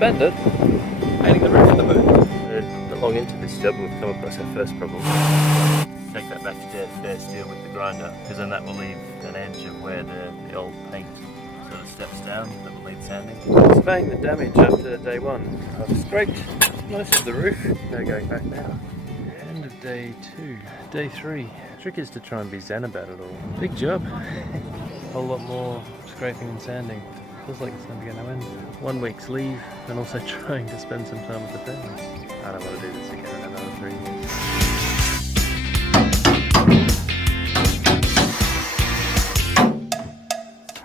spend it painting the roof of the boat. Not long into this job, we've come across our first problem. Take that back to bare steel with the grinder, because then that will leave an edge of where the old paint sort of steps down. That will need sanding. Surveying the damage after day one. I've scraped most of the roof. No going back now. End of day 2. Day 3. The trick is to try and be zen about it all. Big job. A whole lot more scraping and sanding. Feels like it's going to go no end. 1 week's leave, and also trying to spend some time with the family. I don't want to do this again in another 3 years.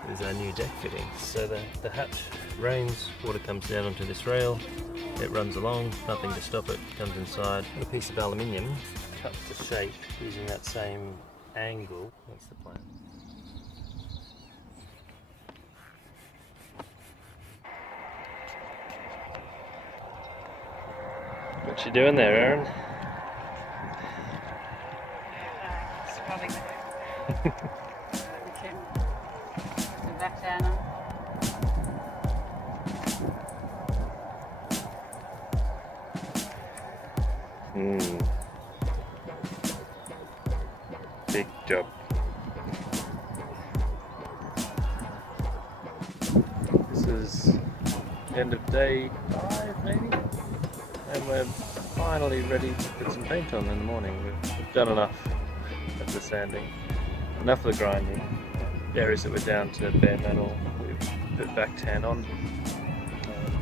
There's our new deck fitting. So the hatch rains, water comes down onto this rail, it runs along, nothing to stop it, comes inside. A piece of aluminium cut to shape using that same angle. That's the plan. What you doing there, Erin? Scrubbing the back down on. Big job. This is end of day 5 maybe? And we're finally ready to put some paint on in the morning. We've done enough of the sanding, enough of the grinding. The areas that were down to bare metal, we've put back tan on.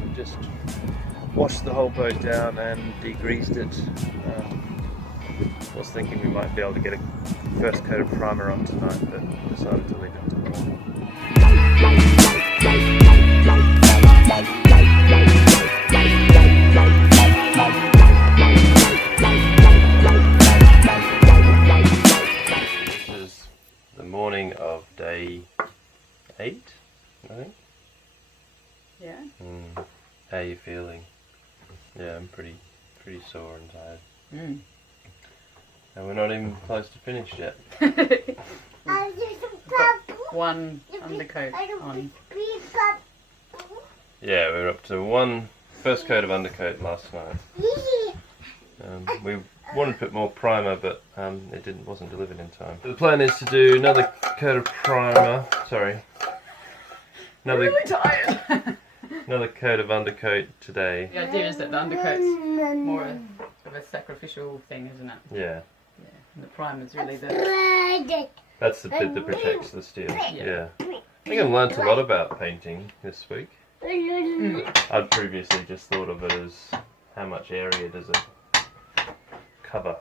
We've just washed the whole boat down and degreased it. I was thinking we might be able to get a first coat of primer on tonight, but decided to leave it until morning. This is the morning of day 8, I think. Yeah. How are you feeling? Yeah, I'm pretty sore and tired. And we're not even close to finished yet. One undercoat on. Yeah, we were up to one first coat of undercoat last night. We wanted to put more primer, but it wasn't delivered in time. The plan is to do another coat of primer. Sorry. I'm really tired. Another coat of undercoat today. The idea is that the undercoat's more of a sacrificial thing, isn't it? Yeah. Yeah. And the primer's really the. That's the bit that protects the steel. Yeah. I think I've learnt a lot about painting this week. I'd previously just thought of it as how much area does it cover,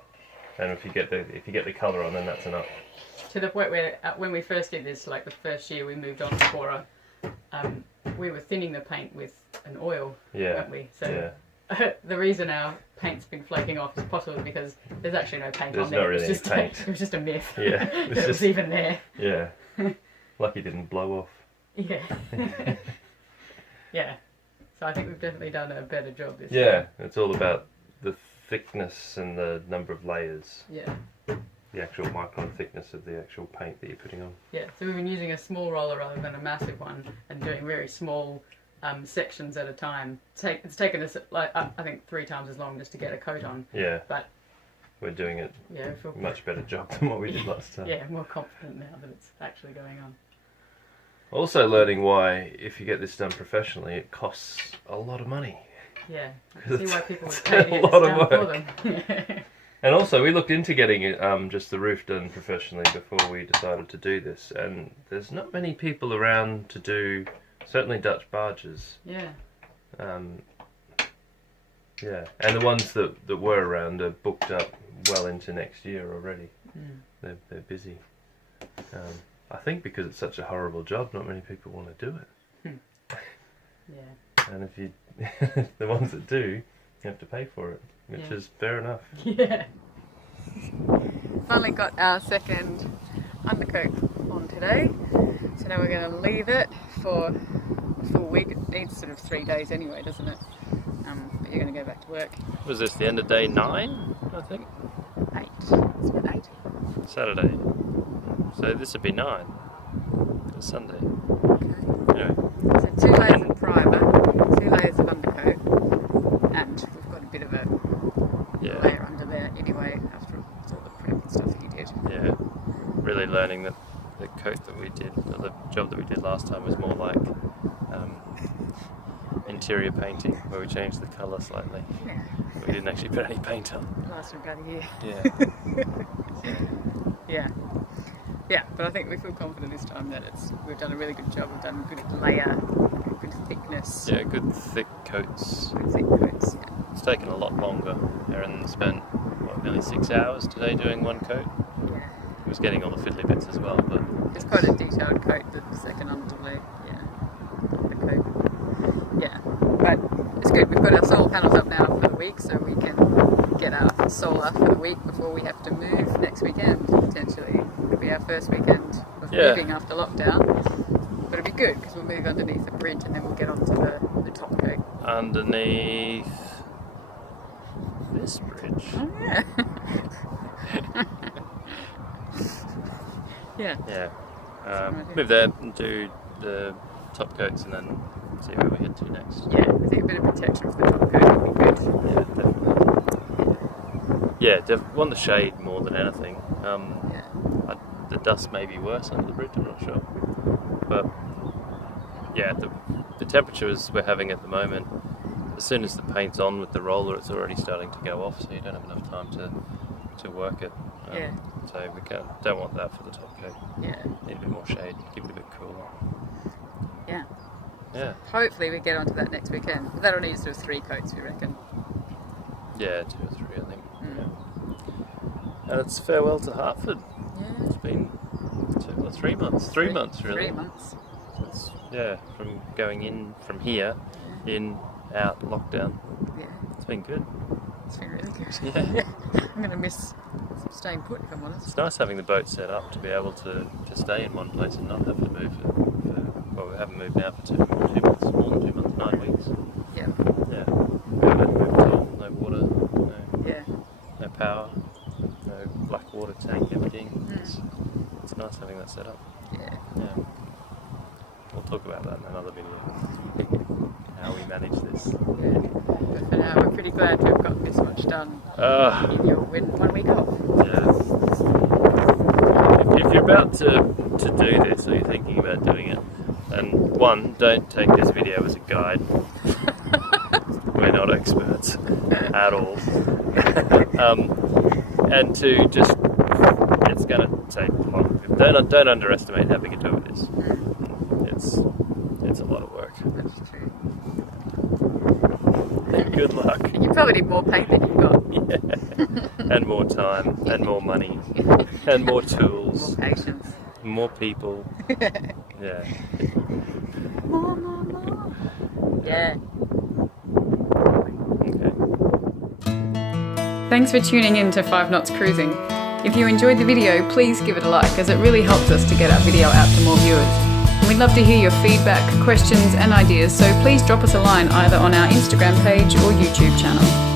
and if you get the colour on, then that's enough. To the point where when we first did this, like the first year we moved on to Borah, we were thinning the paint with an oil, weren't we? So the reason our paint's been flaking off is possibly because there's actually no paint on there. Not really it was just a myth. Yeah, it was even there. Yeah. Lucky it didn't blow off. Yeah. Yeah. So I think we've definitely done a better job this year. Yeah, it's all about the thickness and the number of layers. Yeah. The actual micron thickness of the actual paint that you're putting on. Yeah, so we've been using a small roller rather than a massive one, and doing very small sections at a time. It's taken us, like, I think 3 times as long just to get a coat on. Yeah. But we're doing it a much better job than what we did last time. Yeah, more confident now that it's actually going on. Also learning why, if you get this done professionally, it costs a lot of money. Yeah, I can see why people would pay to get this done for them. And also, we looked into getting just the roof done professionally before we decided to do this, and there's not many people around to do, certainly Dutch barges. Yeah. Yeah, and the ones that were around are booked up well into next year already. They're busy. I think because it's such a horrible job, not many people want to do it. Yeah. And if you, the ones that do, you have to pay for it, which is fair enough. Yeah. Finally got our second undercoat on today, so now we're going to leave it for a full week. It needs sort of 3 days anyway, doesn't it? But you're going to go back to work. Was this the end of day 9, I think? 8. It's been 8. Saturday. So this would be 9. It's Sunday. Okay. Anyway. So 2 layers of primer, 2 layers of undercoat. really learning that the coat that we did, or the job that we did last time, was more like interior painting, where we changed the colour slightly. Yeah. We didn't actually put any paint on. Lasted about a year. Yeah. Yeah. Yeah, but I think we feel confident this time that we've done a really good job. We've done a good layer, good thickness. Yeah, good thick coats. Good thick coats, yeah. It's taken a lot longer. Erin spent, nearly 6 hours today doing one coat. Yeah. He was getting all the fiddly bits as well, but... It's quite a detailed coat, the second underlay, the coat. Yeah, but it's good. We've got our solar panels up now for the week, so we can get our solar for the week before we have to move next weekend, potentially. It'll be our first weekend of moving after lockdown. But it'll be good, because we'll move underneath the bridge and then we'll get onto the top coat. Underneath this bridge. Oh, yeah. Yeah. Yeah. Move there and do the top coats and then see where we head to next. Yeah, I think a bit of protection for the top coat would be good. Yeah, definitely. Yeah, want the shade more than anything. The dust may be worse under the bridge, I'm not sure. But yeah, the temperatures we're having at the moment, as soon as the paint's on with the roller, it's already starting to go off, so you don't have enough time to work it. So we don't want that for the top coat. Yeah. Need a bit more shade, keep it a bit cooler. Yeah. Yeah. Hopefully we get onto that next weekend. But that'll need to do 3 coats, we reckon. Yeah, 2 or 3, I think. Yeah. And it's farewell to Hartford. Yeah. It's been 2 or 3 months. 3 months, really. 3 months. So it's, from going in from here, in, out, lockdown. Yeah. It's been good. It's been really good. Yeah. I'm going to miss staying put, if I'm honest. It's nice having the boat set up to be able to stay in one place and not have to move well, we haven't moved now for 2 months, more than 2 months, 9 weeks. Yeah. Yeah. We haven't moved at all, no water, no power, no black water tank emptying. It's nice having that set up. Yeah. Yeah. We'll talk about that in another video. How we manage this. Yeah. But for now, we're pretty glad to have gotten this much done in your 1 week off. Yeah. If you're about to do this, or you're thinking about doing it, then 1, don't take this video as a guide. We're not experts at all. And 2, just it's going to take long. Don't underestimate how big a job it is. It's a lot of work. That's true. Good luck. You probably need more paint than you've got. Yeah. And more time, and more money, and more tools. More patience. More people. Yeah. More. Yeah. Okay. Thanks for tuning in to 5 Knots Cruising. If you enjoyed the video, please give it a like, as it really helps us to get our video out to more viewers. And we'd love to hear your feedback, questions and ideas, so please drop us a line either on our Instagram page or YouTube channel.